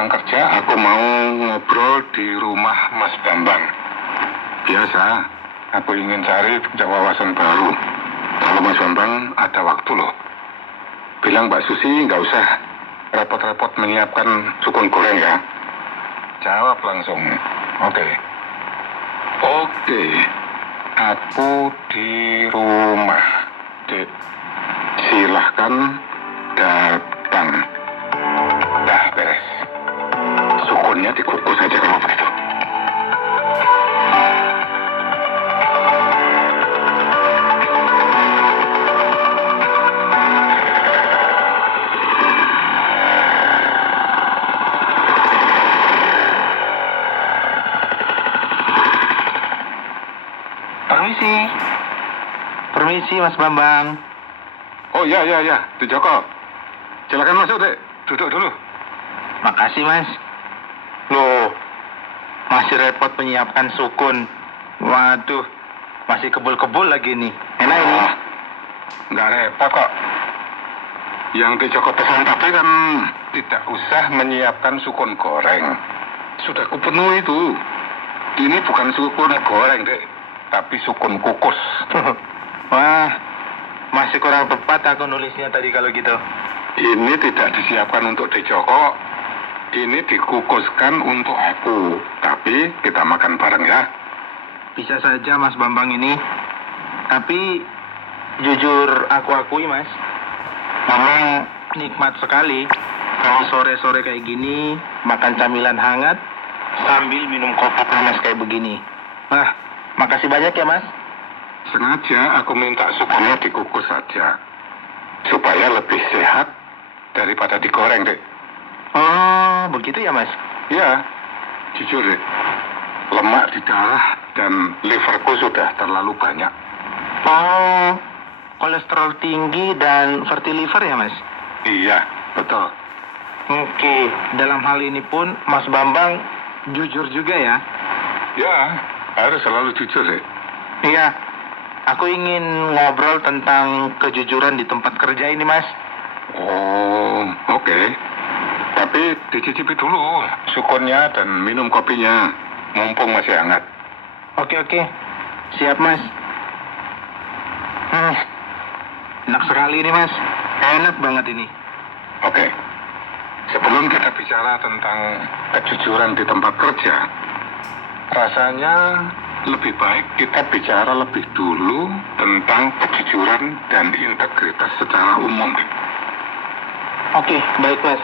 pulang kerja, aku mau ngobrol di rumah Mas Bambang. Biasa, aku ingin cari wawasan baru. Kalau Mas Bambang ada waktu loh. Bilang Mbak Susi nggak usah repot-repot menyiapkan sukun goreng ya. Jawab langsung. Oke. Oke. Aku di rumah. Dek. Silahkan datang. Dah beres. Sukunnya dikukus aja kalau begitu. Permisi. Permisi, Mas Bambang. Oh ya, Di Joko. Silakan masuk, Dek. Duduk dulu. Makasih, Mas. Loh, masih repot menyiapkan sukun. Waduh, masih kebul-kebul lagi nih. Enak ini. Nggak repot kok. Yang di Joko pesan tadi kan tidak usah menyiapkan sukun goreng. Sudah kupenuhi itu. Ini bukan sukun goreng, Dek. Tapi sukun kukus. Wah, masih kurang tepat aku nulisnya tadi kalau gitu. Ini tidak disiapkan untuk di Joko. Ini dikukuskan untuk aku. Tapi kita makan bareng ya. Bisa saja Mas Bambang ini. Tapi jujur aku akui, Mas, memang nikmat sekali kalau sore-sore kayak gini makan camilan hangat sambil minum kopi panas kayak begini. Wah, makasih banyak ya, Mas. Sengaja aku minta sukunya dikukus saja. Supaya lebih sehat daripada digoreng, Dek. Oh, begitu ya, Mas? Ya, jujur, Dek. Lemak di darah dan liverku sudah terlalu banyak. Oh, kolesterol tinggi dan fatty liver ya, Mas? Iya, betul. Oke, dalam hal ini pun Mas Bambang jujur juga ya? Ya, harus selalu jujur, Dek. Iya, aku ingin ngobrol tentang kejujuran di tempat kerja ini, Mas. Oh, oke. Tapi dicicipi dulu sukunnya dan minum kopinya, mumpung masih hangat. Oke, siap, Mas. Enak sekali ini, Mas. Enak banget ini. Oke. Sebelum kita bicara tentang kejujuran di tempat kerja, rasanya lebih baik kita bicara lebih dulu tentang kejujuran dan integritas secara umum. Oke, baik, Mas.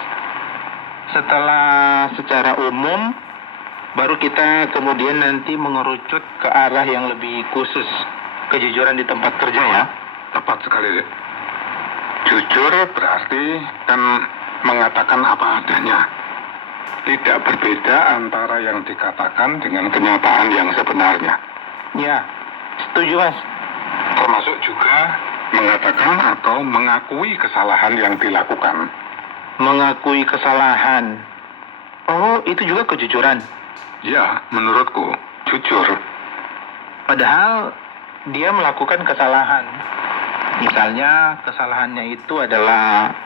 Setelah secara umum, baru kita kemudian nanti mengerucut ke arah yang lebih khusus. Kejujuran di tempat kerja ya. Tepat sekali, Dek. Jujur berarti kan mengatakan apa adanya. Tidak berbeda antara yang dikatakan dengan kenyataan yang sebenarnya. Ya, setuju, Mas. Termasuk juga mengatakan atau mengakui kesalahan yang dilakukan. Mengakui kesalahan. Oh, itu juga kejujuran. Ya, menurutku, jujur. Padahal dia melakukan kesalahan. Misalnya kesalahannya itu adalah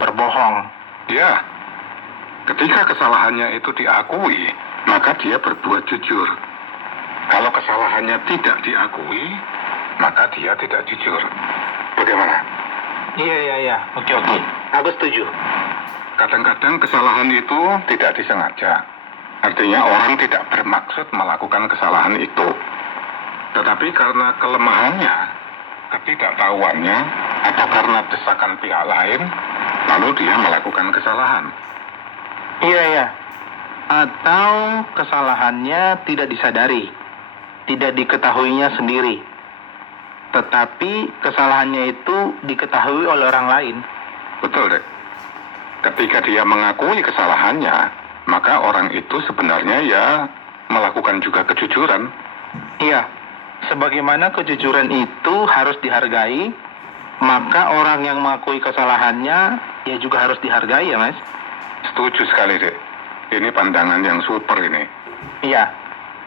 berbohong. Ya, ketika kesalahannya itu diakui, maka dia berbuat jujur. Kalau kesalahannya tidak diakui, maka dia tidak jujur. Bagaimana? Iya. Oke. Aku setuju. Kadang-kadang kesalahan itu tidak disengaja. Artinya orang tidak bermaksud melakukan kesalahan itu. Tetapi karena kelemahannya, ketidaktahuannya, atau karena desakan pihak lain, lalu dia melakukan kesalahan. Iya. Atau kesalahannya tidak disadari, tidak diketahuinya sendiri. Tetapi kesalahannya itu diketahui oleh orang lain. Betul, Dek. Ketika dia mengakui kesalahannya, maka orang itu sebenarnya ya melakukan juga kejujuran. Iya, sebagaimana kejujuran itu harus dihargai, maka orang yang mengakui kesalahannya ya juga harus dihargai ya, Mas. Setuju sekali, Dek. Ini pandangan yang super ini. Iya,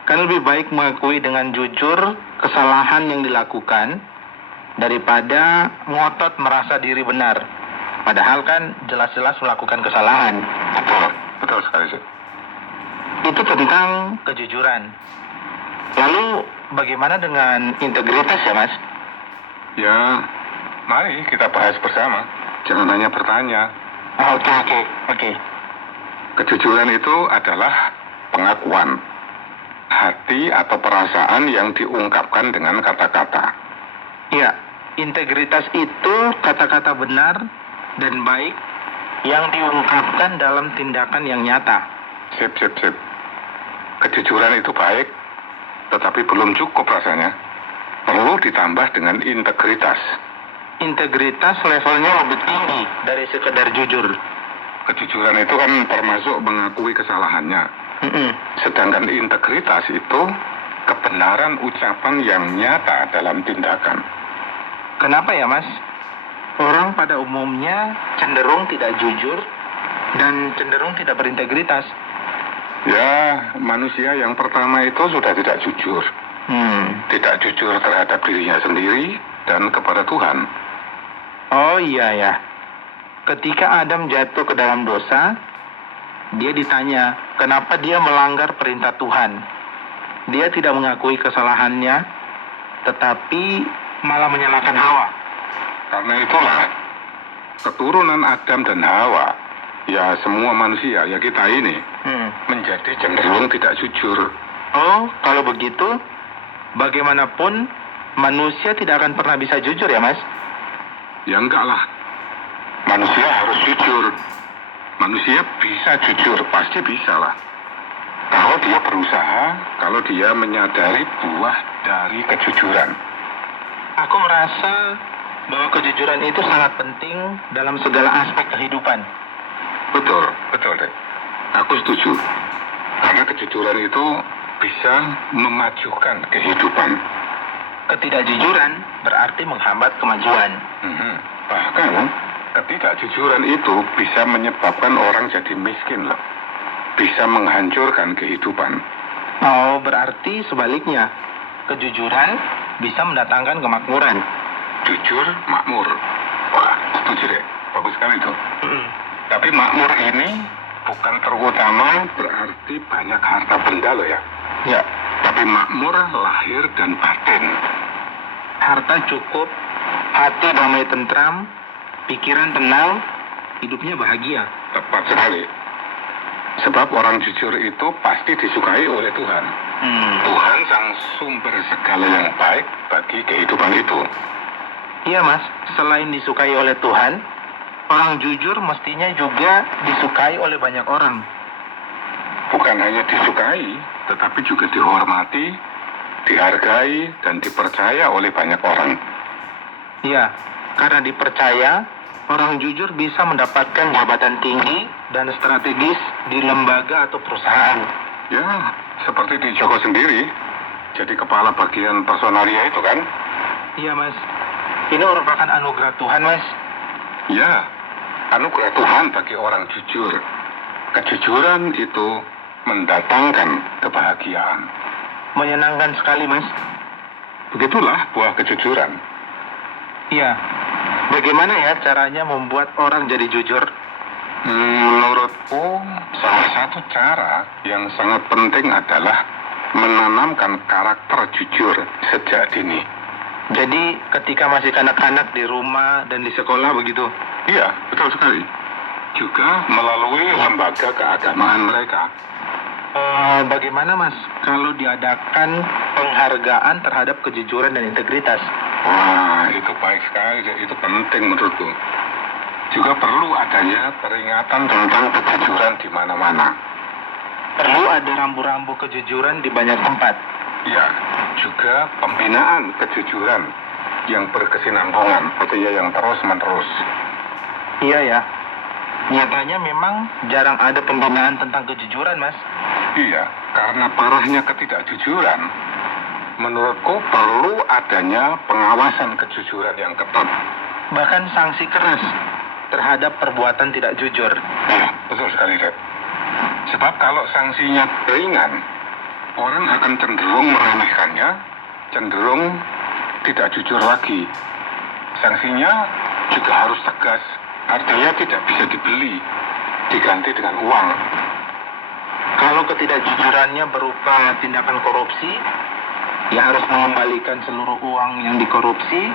kan lebih baik mengakui dengan jujur kesalahan yang dilakukan daripada ngotot merasa diri benar. Padahal kan jelas-jelas melakukan kesalahan. Betul. betul sekali sih. Itu tentang kejujuran. Lalu bagaimana dengan integritas ya Mas? Ya, mari kita bahas bersama. Jangan hanya bertanya. Oke. Kejujuran itu adalah pengakuan hati atau perasaan yang diungkapkan dengan kata-kata. Ya, integritas itu kata-kata benar dan baik yang diungkapkan dalam tindakan yang nyata. Sip. Kejujuran itu baik, tetapi belum cukup rasanya. Perlu ditambah dengan integritas. Integritas levelnya lebih tinggi dari sekedar jujur. Kejujuran itu kan termasuk mengakui kesalahannya. Sedangkan integritas itu kebenaran ucapan yang nyata dalam tindakan. Kenapa ya Mas? Orang pada umumnya cenderung tidak jujur dan cenderung tidak berintegritas. Ya, manusia yang pertama itu sudah tidak jujur. Tidak jujur terhadap dirinya sendiri dan kepada Tuhan. Oh iya ya. Ketika Adam jatuh ke dalam dosa, dia ditanya, kenapa dia melanggar perintah Tuhan? Dia tidak mengakui kesalahannya, tetapi malah menyalahkan Hawa. Karena itulah, keturunan Adam dan Hawa, ya semua manusia, ya kita ini, menjadi cenderung tidak jujur. Oh, kalau begitu, bagaimanapun manusia tidak akan pernah bisa jujur ya Mas? Ya enggak lah. Manusia harus jujur. Manusia bisa jujur, pasti bisa lah. Kalau dia berusaha, kalau dia menyadari buah dari kejujuran. Aku merasa bahwa kejujuran itu sangat penting dalam segala aspek kehidupan. Betul deh. Aku setuju. Karena kejujuran itu bisa memajukan kehidupan. Ketidakjujuran berarti menghambat kemajuan. Bahkan ketidakjujuran itu bisa menyebabkan orang jadi miskin loh. Bisa menghancurkan kehidupan. Oh, berarti sebaliknya. Kejujuran bisa mendatangkan kemakmuran. Jujur, makmur. Wah, setuju deh. Bagus sekali itu. Tapi makmur ini bukan terutama berarti banyak harta benda loh ya. Ya. Tapi makmur lahir dan batin. Harta cukup, hati damai tentram, pikiran tenang, hidupnya bahagia. Tepat sekali. Sebab orang jujur itu pasti disukai oleh Tuhan. Tuhan sang sumber segala yang baik bagi kehidupan itu. Iya Mas, selain disukai oleh Tuhan, orang jujur mestinya juga disukai oleh banyak orang. Bukan hanya disukai, tetapi juga dihormati, dihargai, dan dipercaya oleh banyak orang. Iya, karena dipercaya, orang jujur bisa mendapatkan jabatan tinggi dan strategis di lembaga atau perusahaan. Ya, seperti di Joko sendiri, jadi kepala bagian personalia itu kan? Iya Mas, ini merupakan anugerah Tuhan Mas. Ya, anugerah Tuhan bagi orang jujur. Kejujuran itu mendatangkan kebahagiaan. Menyenangkan sekali Mas. Begitulah buah kejujuran. Iya, bagaimana ya caranya membuat orang jadi jujur? Menurutku, salah satu cara yang sangat penting adalah menanamkan karakter jujur sejak dini. Jadi ketika masih kanak-kanak di rumah dan di sekolah begitu? Iya, betul sekali. Juga melalui lembaga keagamaan mereka. Bagaimana Mas kalau diadakan penghargaan terhadap kejujuran dan integritas? Wah, itu baik sekali, itu penting menurutku. Juga perlu adanya peringatan tentang kejujuran di mana-mana. Perlu ada rambu-rambu kejujuran di banyak tempat. Ya, juga pembinaan kejujuran yang berkesinambungan, artinya yang terus-menerus. Iya ya. Nyatanya memang jarang ada pembinaan tentang kejujuran, Mas. Iya, karena parahnya ketidakjujuran, menurutku perlu adanya pengawasan kejujuran yang ketat. Bahkan sanksi keras terhadap perbuatan tidak jujur. Ya, betul sekali, Dad. Sebab kalau sanksinya ringan, orang akan cenderung meremehkannya, cenderung tidak jujur lagi. Sanksinya juga harus tegas, artinya tidak bisa dibeli, diganti dengan uang. ketidakjujurannya berupa tindakan korupsi, ia harus mengembalikan seluruh uang yang dikorupsi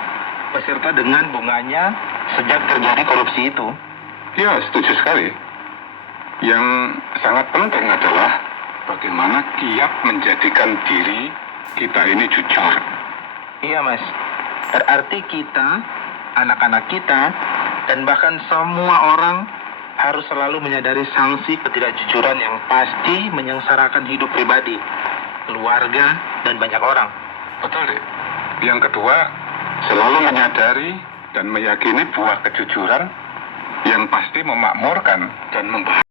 beserta dengan bunganya sejak terjadi korupsi itu. Ya, setuju sekali. Yang sangat penting adalah bagaimana kiat menjadikan diri kita ini jujur. Iya, Mas. Berarti kita, anak-anak kita, dan bahkan semua orang harus selalu menyadari sanksi ketidakjujuran yang pasti menyengsarakan hidup pribadi, keluarga, dan banyak orang. Betul, Dek. Yang kedua, selalu menyadari dan meyakini buah kejujuran yang pasti memakmurkan dan membahagiakan